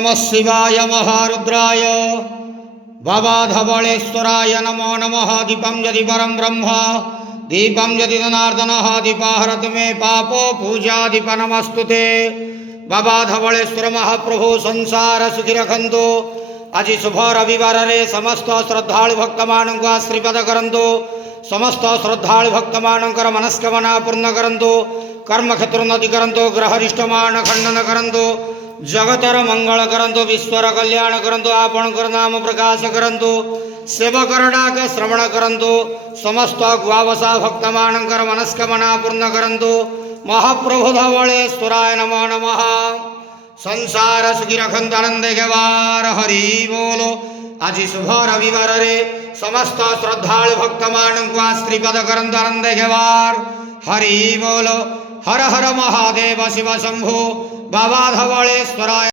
नमः शिवाय महारुद्राय बाबा धवलेश्वराय नमो नमः। दीपं यदि परं ब्रह्म दीपं यदि जनार्दनः दीपाहरतु मे पापो पूजा दीप नमस्तुते। बाबा धवलेश्वर महाप्रभु संसार सुखी रखंतु। आज शुभ रविवार रे समस्त श्रद्धालु भक्त मानक आशीर्वाद करंतु। समस्त श्रद्धालु भक्त मानकर मनस्कामना पूर्ण करंतु। कर्म क्षेत्र उन्नति करंतु। ग्रहरिष्ट मान खंडन करंतु। जगतर मंगल करंतु। विश्वर कल्याण करंतु। आपणकर नाम प्रकाश करंतु। सेवकर डाक श्रवण करंतु। समस्त गुआवसा भक्त मानकर मनस्कामना पूर्ण करंतु। महाप्रभु धवलेश्वराय नमो नमः। संसार सुखी रखंतु आनंद गेवार हरि बोलो। आज शुभ रविवार रे समस्त श्रद्धालु भक्त मानक आशीर्वाद करंतु आनंद गेवार हरि बोलो। हर हर महादेव शिव शंभु बाबा धवलेश्वराय।